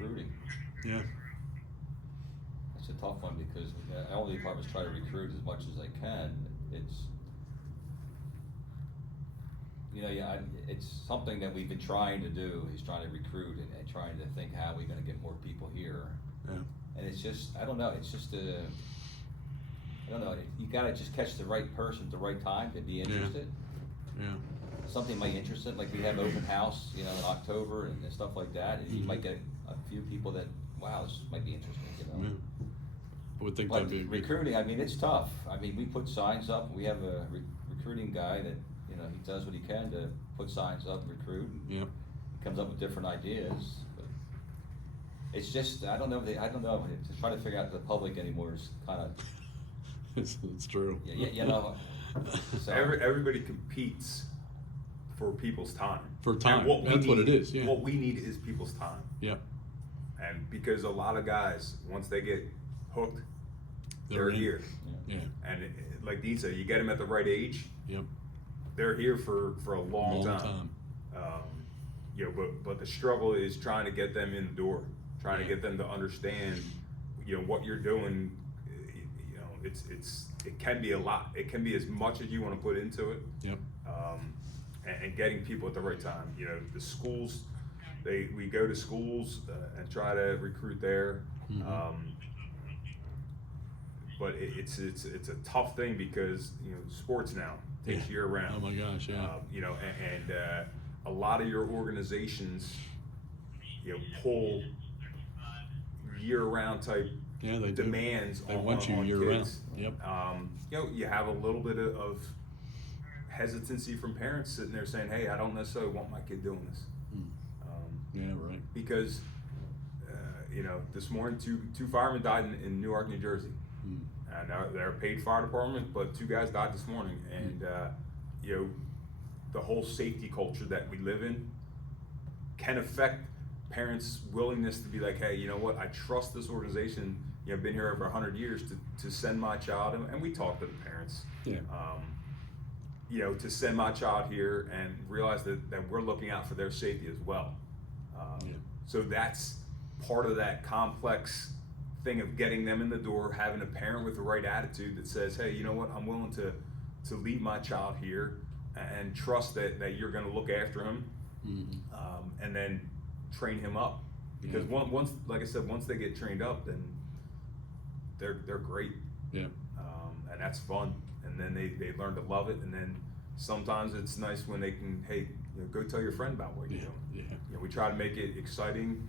recruiting. Yeah. It's a tough one because all the departments try to recruit as much as they can. It's, it's something that we've been trying to do, is trying to recruit and trying to think how we're gonna get more people here. Yeah. And it's just, I don't know, it's just I don't know, you gotta just catch the right person at the right time to be interested. Yeah. Something might interest them, like we have open house, in October and stuff like that, and you might get a few people that, wow, this might be interesting, Yeah. I would think But that'd be good. recruiting, I mean, it's tough. I mean, we put signs up, we have a recruiting guy that, he does what he can to put signs up, recruit, and Yeah. he comes up with different ideas, but it's just, I don't know, to try to figure out the public anymore is kinda, It's true. so. Everybody competes for people's time. For time, And that's what it is, yeah. What we need is people's time. Yeah. And because a lot of guys, once they get hooked, they're in. here. Yeah. And like Dean said, you get them at the right age, Yep. they're here for a long time. But the struggle is trying to get them in the door, trying to get them to understand, what you're doing. It can be a lot. It can be as much as you want to put into it. Yep. And getting people at the right time. The schools, we go to schools and try to recruit there. Mm-hmm. But it's a tough thing because sports now takes year round. Oh my gosh, yeah. And a lot of your organizations pull year round type They demands do. They on want you year kids. round. Yep. You have a little bit of hesitancy from parents sitting there saying, "Hey, I don't necessarily want my kid doing this." Yeah, right. Because this morning two firemen died in Newark, New Jersey. And they're a paid fire department, but two guys died this morning. And the whole safety culture that we live in can affect parents' willingness to be like, "Hey, you know what? I trust this organization. Been here over 100 years to send my child." And we talk to the parents. Yeah. To send my child here and realize that we're looking out for their safety as well. So that's part of that complex thing of getting them in the door, having a parent with the right attitude that says, "Hey, you know what? I'm willing to leave my child here and trust that you're going to look after him, and then train him up." Because once, like I said, once they get trained up, then they're great. Yeah. And that's fun. And then they learn to love it. And then sometimes it's nice when they can, hey, go tell your friend about what you're doing. Yeah. We try to make it exciting,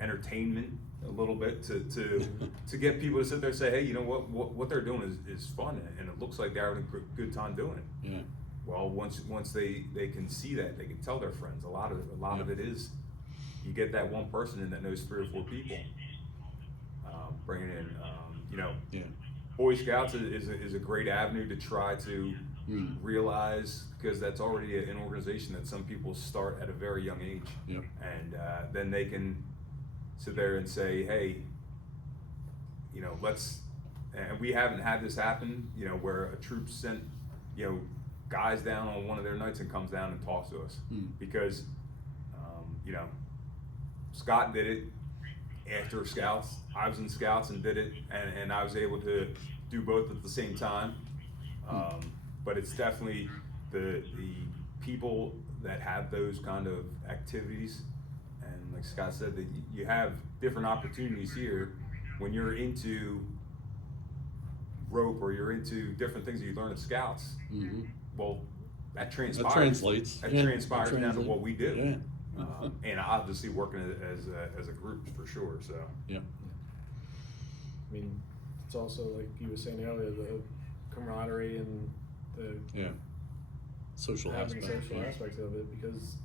entertainment a little bit to get people to sit there and say, "Hey, you know what they're doing is fun, and it looks like they're having a good time doing it." Yeah. Well, once they can see that, they can tell their friends. A lot of it is, you get that one person in that knows 3 or 4 people, bringing in, Yeah. Boy Scouts is a great avenue to try to realize, because that's already an organization that some people start at a very young age. Yep. And then they can sit there and say, "Hey, let's," and we haven't had this happen, where a troop sent, guys down on one of their nights and comes down and talks to us. Because, Scott did it after Scouts. I was in Scouts and did it, and I was able to do both at the same time. But it's definitely the people that have those kind of activities, and like Scott said, that you have different opportunities here when you're into rope or you're into different things that you learn at Scouts. Well, that transpires. That transpires down to what we do. Yeah. And obviously working as a group for sure. So. Yeah. I mean, it's also like you were saying earlier, the camaraderie and the Social having aspect. social aspect of it, because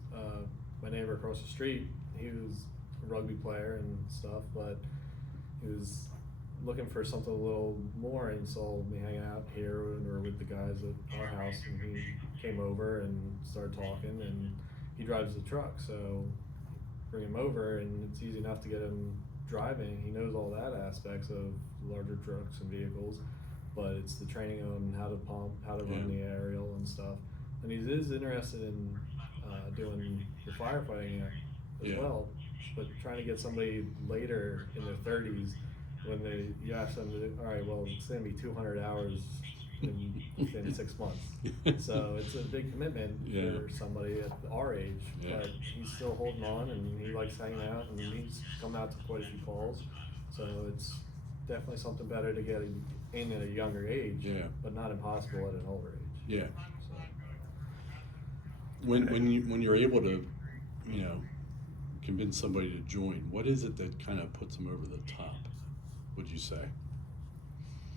my neighbor across the street, he was a rugby player and stuff, but he was looking for something a little more and saw me hanging out here or with the guys at our house, and he came over and started talking, and he drives the truck, so bring him over, and it's easy enough to get him driving. He knows all that aspects of larger trucks and vehicles, but it's the training on how to pump, how to run the aerial and stuff. And he is interested in doing the firefighting as Yeah. well. But trying to get somebody later in their 30s, when you ask them to, all right, well, it's going to be 200 hours within 6 months. So it's a big commitment Yeah. for somebody at our age, Yeah. but he's still holding on, and he likes hanging out, and he's come out to quite a few calls. So it's definitely something better to get in at a younger age, Yeah. but not impossible at an older age. Yeah. So, When you're able to, you know, convince somebody to join, what is it that kind of puts them over the top, would you say?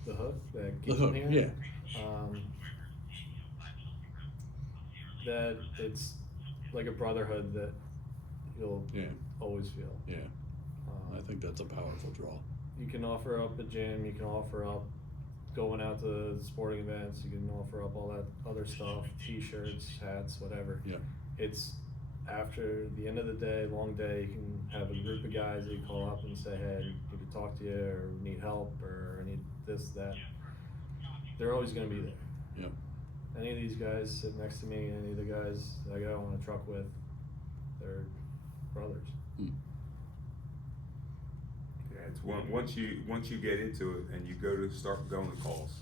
the hook that The keeps hook, them here. yeah. That it's like a brotherhood that you'll Yeah. always feel. Yeah. I think that's a powerful draw. You can offer up a gym, you can offer up going out to sporting events, you can offer up all that other stuff, t-shirts, hats, whatever. Yeah. It's after the end of the day, long day, you can have a group of guys that you call up and say, hey, I need to talk to you, or need help, or I need this, that. They're always gonna be there. Yeah. Any of these guys sit next to me, any of the guys that I go on a truck with, they're brothers. Hmm. Yeah, it's once you get into it and you start going to calls,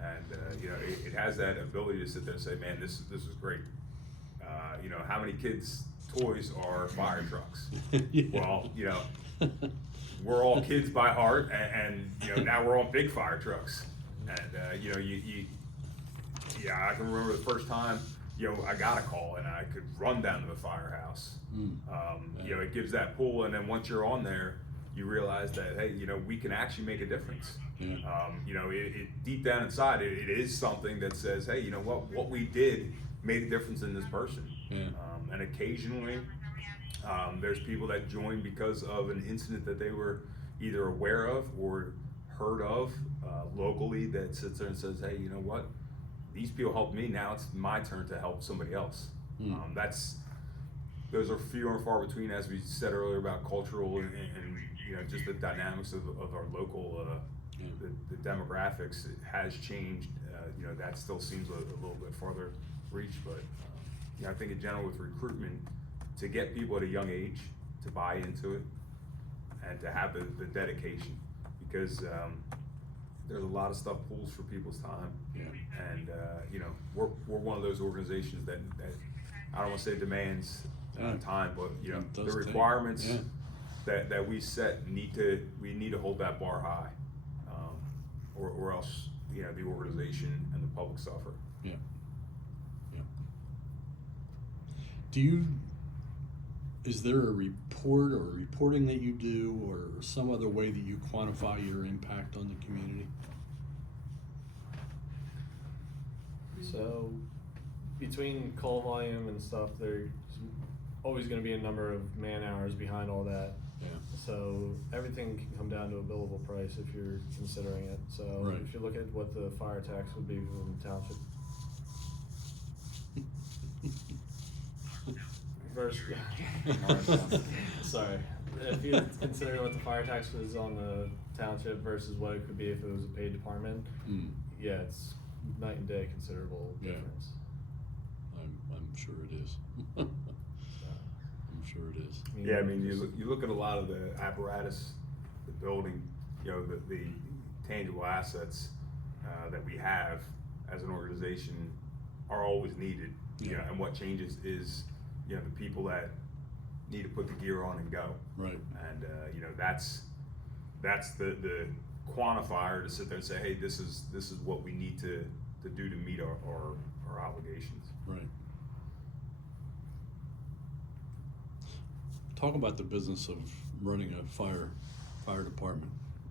and you know, it has that ability to sit there and say, man, this is great. You know, how many kids' toys are fire trucks? Yeah. Well, you know, we're all kids by heart, and you know, now we're all big fire trucks, and you know, yeah, I can remember the first time, you know, I got a call and I could run down to the firehouse. You know, it gives that pull, and then once you're on there, you realize that, hey, you know, we can actually make a difference. Yeah. You know, it deep down inside, it is something that says, hey, you know what we did made a difference in this person. Yeah. And occasionally, there's people that join because of an incident that they were either aware of or heard of locally, that sits there and says, hey, you know what? These people helped me, now it's my turn to help somebody else. Those are few and far between, as we said earlier, about cultural and you know, just the dynamics of our local, the demographics. It has changed. You know, that still seems a little bit farther reach, but you know, I think in general with recruitment, to get people at a young age to buy into it and to have the dedication, because there's a lot of stuff pulls for people's time. Yeah. And you know, we're one of those organizations that I don't want to say demands time, but you know, the requirements that we set we need to hold that bar high, or else, you know, the organization and the public suffer. Yeah. Is there a report or reporting that you do, or some other way that you quantify your impact on the community? So between call volume and stuff, there's always gonna be a number of man hours behind all that. Yeah. So everything can come down to a billable price if you're considering it. So Right. if you look at what the fire tax would be from the township versus, sorry, if you consider what the fire tax is on the township versus what it could be if it was a paid department, yeah, it's night and day considerable Yeah. difference. I'm sure it is. I'm sure it is. Yeah, I mean, you look at a lot of the apparatus, the building, you know, the tangible assets that we have as an organization are always needed. You know, and what changes is, you know, the people that need to put the gear on and go. Right. And you know, that's the quantifier to sit there and say, hey, this is what we need to do to meet our obligations. Right. Talk about the business of running a fire department.